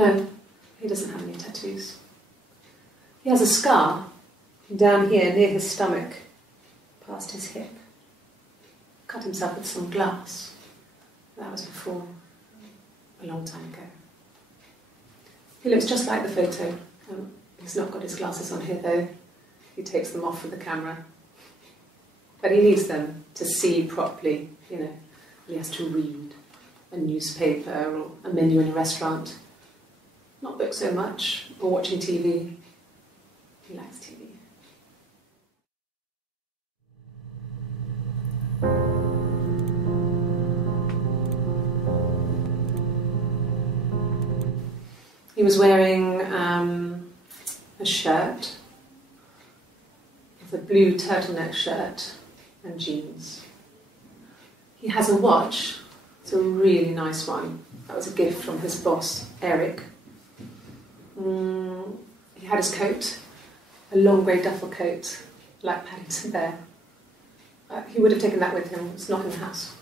No, he doesn't have any tattoos. He has a scar down here near his stomach, past his hip. Cut himself with some glass. That was before, a long time ago. He looks just like the photo. He's not got his glasses on here though. He takes them off with the camera. But he needs them to see properly, you know. He has to read a newspaper or a menu in a restaurant. Not book so much, or watching TV. He likes TV. He was wearing a shirt, a blue turtleneck shirt and jeans. He has a watch, it's a really nice one. That was a gift from his boss, Eric. He had his coat, a long grey duffel coat, like Paddington Bear. He would have taken that with him, it's not in the house.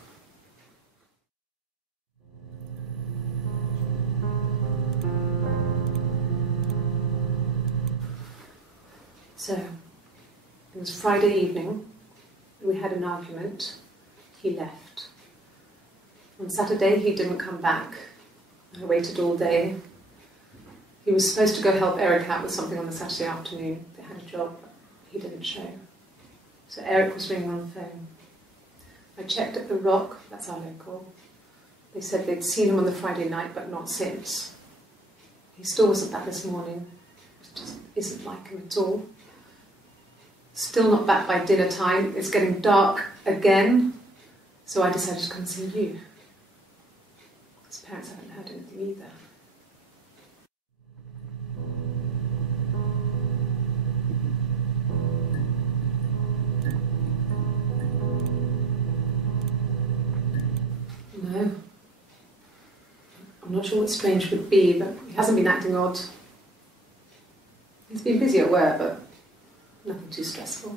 So, it was Friday evening, we had an argument, he left. On Saturday he didn't come back, I waited all day. He was supposed to go help Eric out with something on the Saturday afternoon, they had a job, he didn't show. So Eric was ringing on the phone. I checked at the Rock, that's our local. They said they'd seen him on the Friday night but not since. He still wasn't back this morning, it just isn't like him at all. Still not back by dinner time, it's getting dark again, so I decided to come and see you. His parents haven't heard anything either. No. I'm not sure what strange would be, but he hasn't been acting odd. He's been busy at work, but nothing too stressful.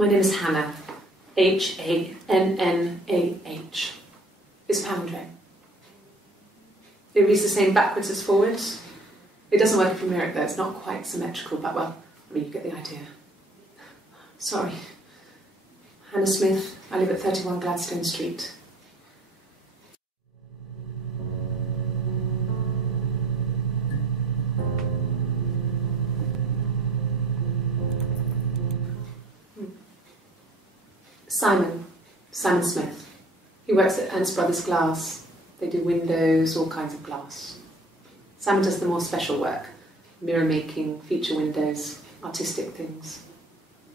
My name is Hannah. Hannah. It's palindrome. It reads the same backwards as forwards. It doesn't work if you mirror it though, it's not quite symmetrical, but well, I mean, you get the idea. Sorry. Hannah Smith, I live at 31 Gladstone Street. Simon Smith. He works at Ernst Brothers Glass. They do windows, all kinds of glass. Simon does the more special work, mirror making, feature windows, artistic things,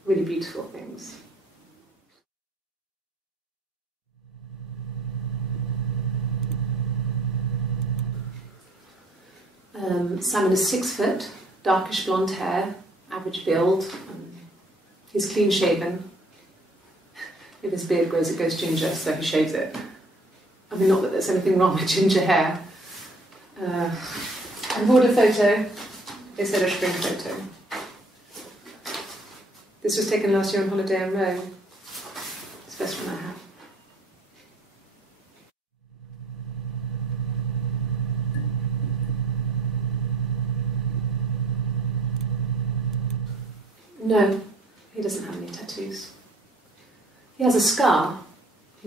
really beautiful things. Simon is 6 foot, darkish blonde hair, average build. He's clean shaven. If his beard grows, it goes ginger, so he shaves it. I mean, not that there's anything wrong with ginger hair. I bought a photo. They said a spring photo. This was taken last year on holiday in Rome. It's the best one I have. No, he doesn't have any tattoos. He has a scar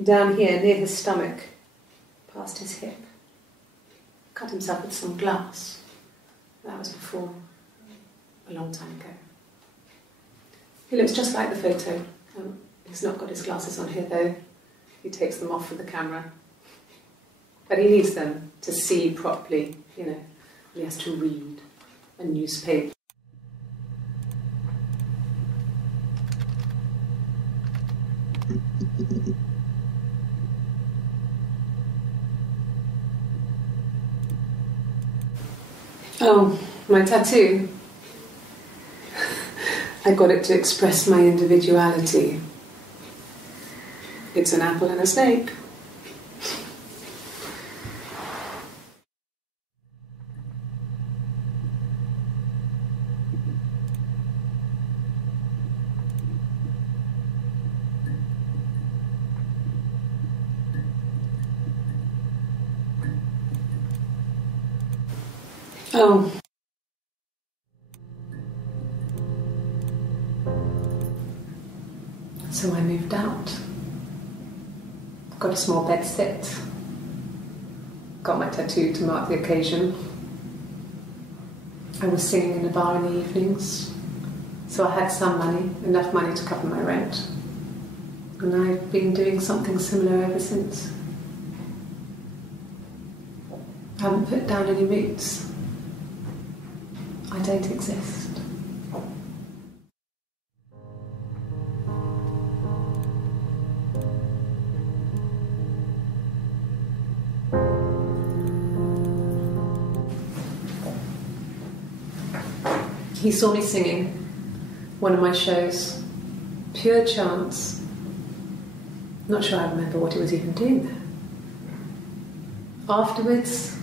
down here near his stomach, past his hip. Cut himself with some glass. That was before, a long time ago. He looks just like the photo. He's not got his glasses on here though. He takes them off with the camera. But he needs them to see properly, you know. He has to read a newspaper. Oh, my tattoo. I got it to express my individuality. It's an apple and a snake. Oh. So I moved out. Got a small bed sit. Got my tattoo to mark the occasion. I was singing in a bar in the evenings, so I had some money, enough money to cover my rent. And I've been doing something similar ever since. I haven't put down any roots. I don't exist. He saw me singing one of my shows, pure chance. Not sure I remember what he was even doing there. Afterwards,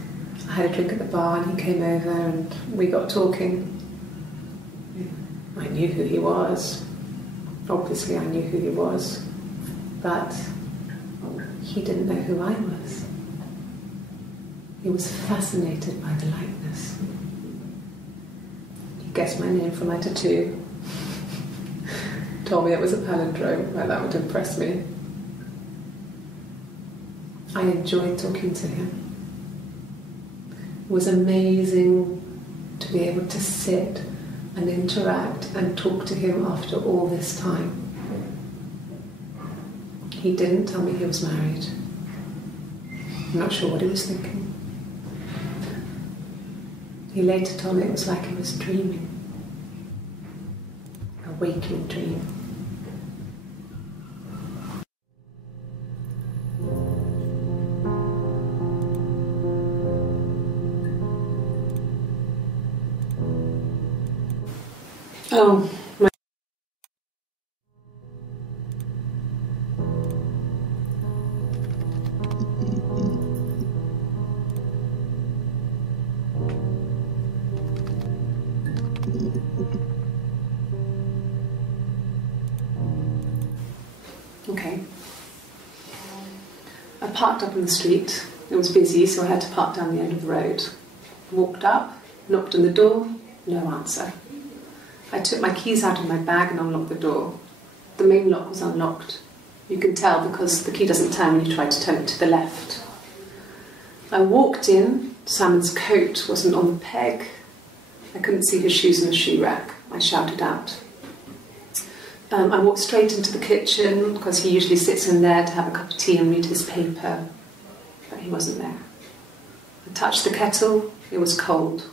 I had a drink at the bar and he came over and we got talking. I knew who he was. Obviously I knew who he was. But he didn't know who I was. He was fascinated by the likeness. He guessed my name from my tattoo. Told me it was a palindrome, well, that would impress me. I enjoyed talking to him. It was amazing to be able to sit and interact and talk to him after all this time. He didn't tell me he was married. I'm not sure what he was thinking. He later told me it was like he was dreaming. A waking dream. Oh, my... parked up in the street. It was busy, so I had to park down the end of the road. Walked up, knocked on the door, no answer. I took my keys out of my bag and unlocked the door. The main lock was unlocked. You can tell because the key doesn't turn when you try to turn it to the left. I walked in. Simon's coat wasn't on the peg. I couldn't see his shoes in the shoe rack. I shouted out. I walked straight into the kitchen because he usually sits in there to have a cup of tea and read his paper, but he wasn't there. I touched the kettle. It was cold.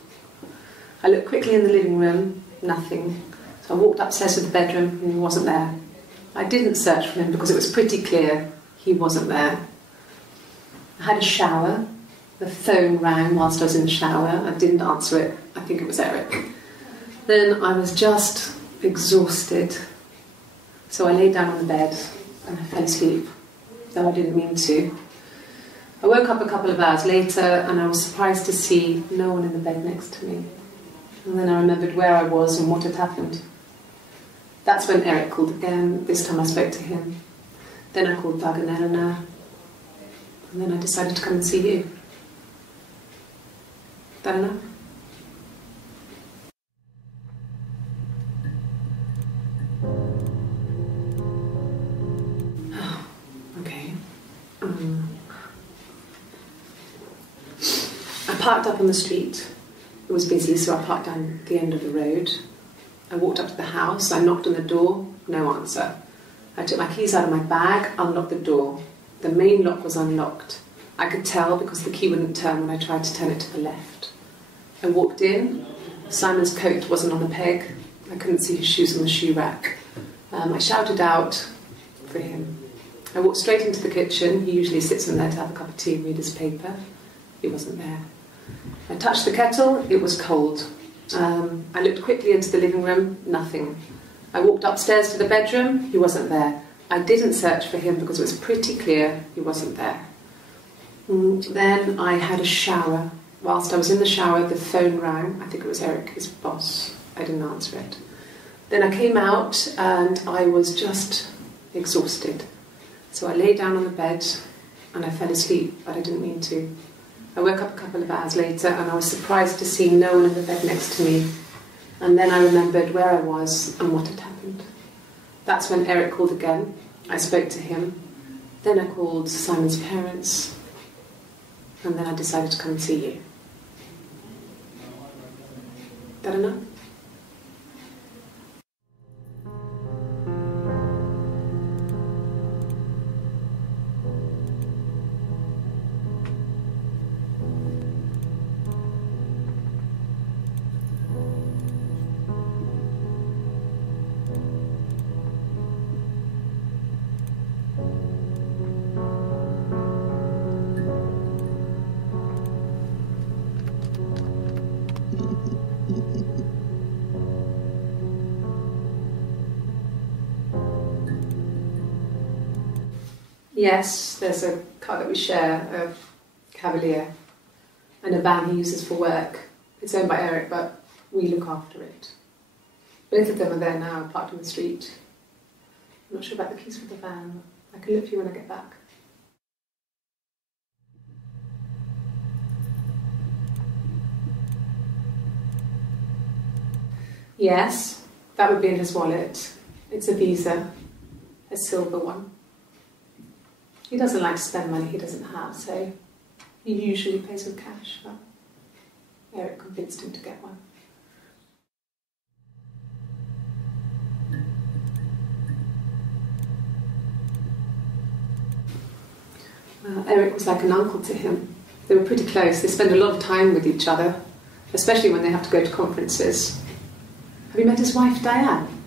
I looked quickly in the living room. Nothing. So I walked upstairs to the bedroom and he wasn't there. I didn't search for him because it was pretty clear he wasn't there. I had a shower. The phone rang whilst I was in the shower. I didn't answer it. I think it was Eric. Then I was just exhausted. So I lay down on the bed and I fell asleep, though I didn't mean to. I woke up a couple of hours later and I was surprised to see no one in the bed next to me. And then I remembered where I was and what had happened. That's when Eric called again. This time I spoke to him. Then I called Doug and Eleanor. And then I decided to come and see you. That enough? Okay. I parked up on the street. It was busy, so I parked down the end of the road. I walked up to the house. I knocked on the door. No answer. I took my keys out of my bag, unlocked the door. The main lock was unlocked. I could tell because the key wouldn't turn when I tried to turn it to the left. I walked in. Simon's coat wasn't on the peg. I couldn't see his shoes on the shoe rack. I shouted out for him. I walked straight into the kitchen. He usually sits in there to have a cup of tea and read his paper. He wasn't there. I touched the kettle. It was cold. I looked quickly into the living room. Nothing. I walked upstairs to the bedroom. He wasn't there. I didn't search for him because it was pretty clear he wasn't there. Then I had a shower. Whilst I was in the shower, the phone rang. I think it was Eric, his boss. I didn't answer it. Then I came out and I was just exhausted. So I lay down on the bed and I fell asleep, but I didn't mean to. I woke up a couple of hours later and I was surprised to see no one in the bed next to me. And then I remembered where I was and what had happened. That's when Eric called again. I spoke to him. Then I called Simon's parents. And then I decided to come and see you. That enough? Yes, there's a car that we share, a Cavalier, and a van he uses for work. It's owned by Eric, but we look after it. Both of them are there now, parked on the street. I'm not sure about the keys for the van. I can look for you when I get back. Yes, that would be in his wallet. It's a Visa, a silver one. He doesn't like to spend money he doesn't have, so he usually pays with cash, but Eric convinced him to get one. Eric was like an uncle to him. They were pretty close. They spend a lot of time with each other, especially when they have to go to conferences. Have you met his wife, Diane?